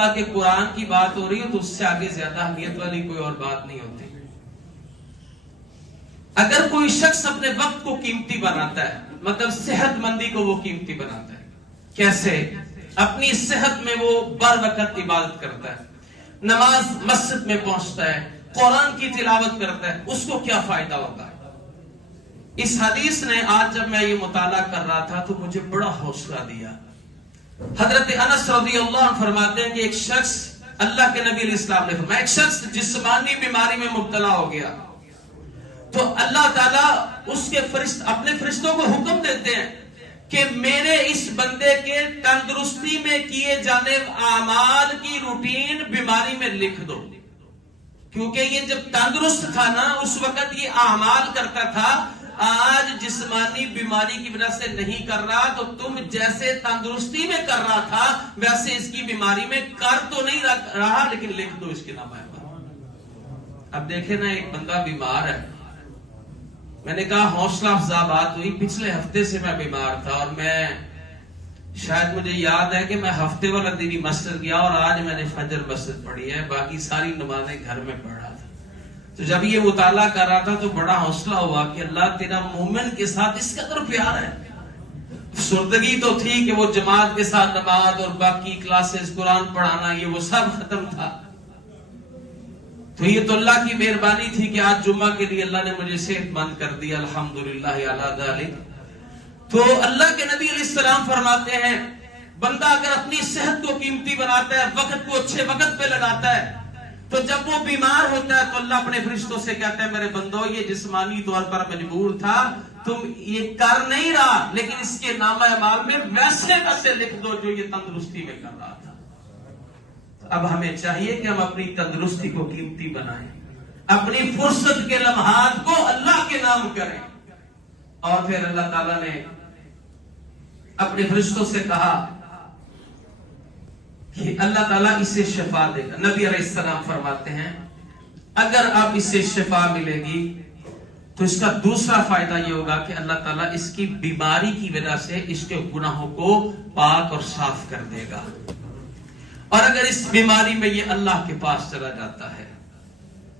اللہ کے قرآن کی بات ہو رہی ہے تو اس سے آگے زیادہ اہمیت والی کوئی اور بات نہیں ہوتی. اگر کوئی شخص اپنے وقت کو قیمتی بناتا ہے، مطلب صحت مندی کو وہ قیمتی بناتا ہے. کیسے؟ اپنی صحت میں وہ بر وقت عبادت کرتا ہے، نماز مسجد میں پہنچتا ہے، قرآن کی تلاوت کرتا ہے، اس کو کیا فائدہ ہوگا؟ اس حدیث نے آج جب میں یہ مطالعہ کر رہا تھا تو مجھے بڑا حوصلہ دیا. حضرت انس رضی اللہ عنہ فرماتے ہیں کہ ایک شخص، اللہ کے نبی علیہ السلام نے فرمایا، ایک شخص جسمانی بیماری میں مبتلا ہو گیا تو اللہ تعالیٰ اس کے اپنے فرشتوں کو حکم دیتے ہیں کہ میرے اس بندے کے تندرستی میں کیے جانے اعمال کی روٹین بیماری میں لکھ دو. کیونکہ یہ جب تندرست تھا نا اس وقت یہ اعمال کرتا تھا، آج جسمانی بیماری کی وجہ سے نہیں کر رہا، تو تم جیسے تندرستی میں کر رہا تھا ویسے اس کی بیماری میں کر تو نہیں رہا، لیکن لکھ دو اس کے نام. اب دیکھیں نا، ایک بندہ بیمار ہے، میں نے کہا حوصلہ افزا بات ہوئی، پچھلے ہفتے سے میں بیمار تھا اور میں شاید مجھے یاد ہے کہ میں ہفتے والا دن ہی مسجد گیا اور آج میں نے فجر مسجد پڑھی ہے، باقی ساری نمازیں گھر میں پڑھ رہا تھا. تو جب یہ مطالعہ کر رہا تھا تو بڑا حوصلہ ہوا کہ اللہ تیرا مومن کے ساتھ اس قدر پیار ہے. سردگی تو تھی کہ وہ جماعت کے ساتھ نماز اور باقی کلاسز قرآن پڑھانا یہ وہ سب ختم تھا. تو یہ تو اللہ کی مہربانی تھی کہ آج جمعہ کے لیے اللہ نے مجھے صحت مند کر دیا، الحمدللہ علی ذالک. تو اللہ کے نبی علیہ السلام فرماتے ہیں بندہ اگر اپنی صحت کو قیمتی بناتا ہے، وقت کو اچھے وقت پہ لگاتا ہے، تو جب وہ بیمار ہوتا ہے تو اللہ اپنے فرشتوں سے کہتا ہے میرے بندو یہ جسمانی طور پر مجبور تھا، تم یہ کر نہیں رہا، لیکن اس کے نامہ اعمال میں ویسے لکھ دو جو یہ تندرستی میں کر رہا تھا. اب ہمیں چاہیے کہ ہم اپنی تندرستی کو قیمتی بنائیں، اپنی فرصت کے لمحات کو اللہ کے نام کریں. اور پھر اللہ تعالیٰ نے اپنے فرشتوں سے کہا کہ اللہ تعالیٰ اسے شفا دے گا. نبی علیہ السلام فرماتے ہیں اگر اب اسے شفا ملے گی تو اس کا دوسرا فائدہ یہ ہوگا کہ اللہ تعالیٰ اس کی بیماری کی وجہ سے اس کے گناہوں کو پاک اور صاف کر دے گا. اور اگر اس بیماری میں یہ اللہ کے پاس چلا جاتا ہے،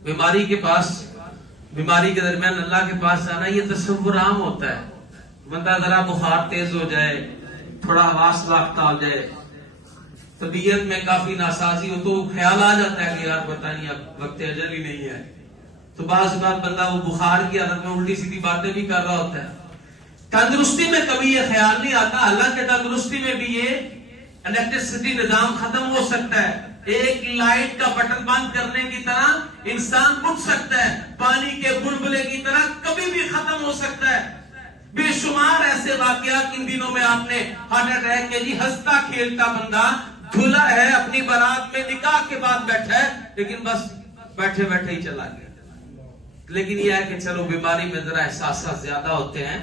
بیماری کے درمیان اللہ کے پاس جانا یہ تصور عام ہوتا ہے. بندہ ذرا بخار تیز ہو جائے، تھوڑا حواس لاپتہ ہو جائے، طبیعت میں کافی ناسازی ہو تو خیال آ جاتا ہے کہ یار پتہ نہیں اب وقت اجل ہی نہیں ہے. تو بعض بات بندہ وہ بخار کی حالت میں الٹی سیدھی باتیں بھی کر رہا ہوتا ہے. تندرستی میں کبھی یہ خیال نہیں آتا، حالانکہ تندرستی میں بھی یہ الیکٹرسٹی نظام ختم ہو سکتا ہے. ایک لائٹ کا بٹن بند کرنے کی طرح انسان اٹھ سکتا ہے، پانی کے بلبلے کی طرح کبھی بھی ختم ہو سکتا ہے. بے شمار ایسے واقعات ان دنوں میں آپ نے ہارٹ اٹیک کے جی ہنستا کھیلتا بندہ دھلا ہے، اپنی بارات میں نکاح کے بعد بیٹھا ہے، لیکن بس بیٹھے بیٹھے ہی چلا گیا. لیکن یہ ہے کہ چلو بیماری میں ذرا احساسات زیادہ ہوتے ہیں.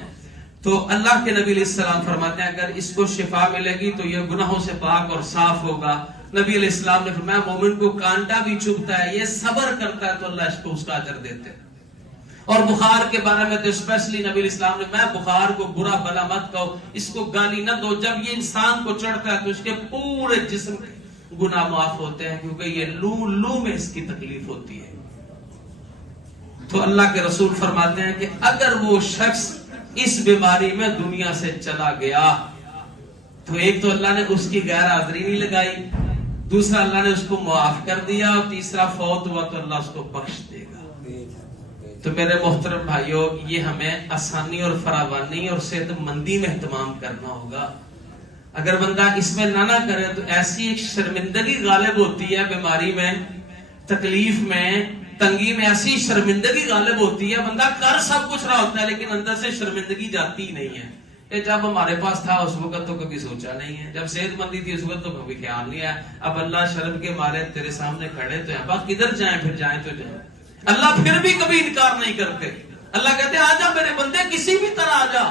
تو اللہ کے نبی علیہ السلام فرماتے ہیں اگر اس کو شفا ملے گی تو یہ گناہوں سے پاک اور صاف ہوگا. نبی علیہ السلام نے فرمایا مومن کو کانٹا بھی چبھتا ہے، یہ صبر کرتا ہے تو اللہ اس کو اس کا اجر دیتے ہیں. اور بخار کے بارے میں تو اسپیشلی نبی علیہ السلام نے میں بخار کو برا بلا مت کہو، اس کو گالی نہ دو، جب یہ انسان کو چڑھتا ہے تو اس کے پورے جسم گناہ معاف ہوتے ہیں، کیونکہ یہ لو میں اس کی تکلیف ہوتی ہے. تو اللہ کے رسول فرماتے ہیں کہ اگر وہ شخص اس بیماری میں دنیا سے چلا گیا تو ایک تو اللہ نے اس کی غیر حاضری نہیں لگائی، دوسرا اللہ نے اس کو معاف کر دیا، اور تیسرا فوت ہوا تو اللہ اس کو بخش دے گا. تو میرے محترم بھائیوں، یہ ہمیں آسانی اور فراوانی اور صحت مندی میں اہتمام کرنا ہوگا. اگر بندہ اس میں نہ کرے تو ایسی ایک شرمندگی غالب ہوتی ہے، بیماری میں، تکلیف میں، تنگی میں ایسی شرمندگی غالب ہوتی ہے، بندہ کر سب کچھ رہا ہوتا ہے لیکن اندر سے شرمندگی جاتی ہی نہیں ہے. جب ہمارے پاس تھا اس وقت تو کبھی سوچا نہیں ہے، جب صحت مندی تھی اس وقت تو کبھی خیال نہیں آیا. اب اللہ شرم کے مارے تیرے سامنے کھڑے تو ہیں، بس کدھر جائیں، پھر جائیں تو جائیں. اللہ پھر بھی کبھی انکار نہیں کرتے. اللہ کہتے ہیں آجا میرے بندے، کسی بھی طرح آجا.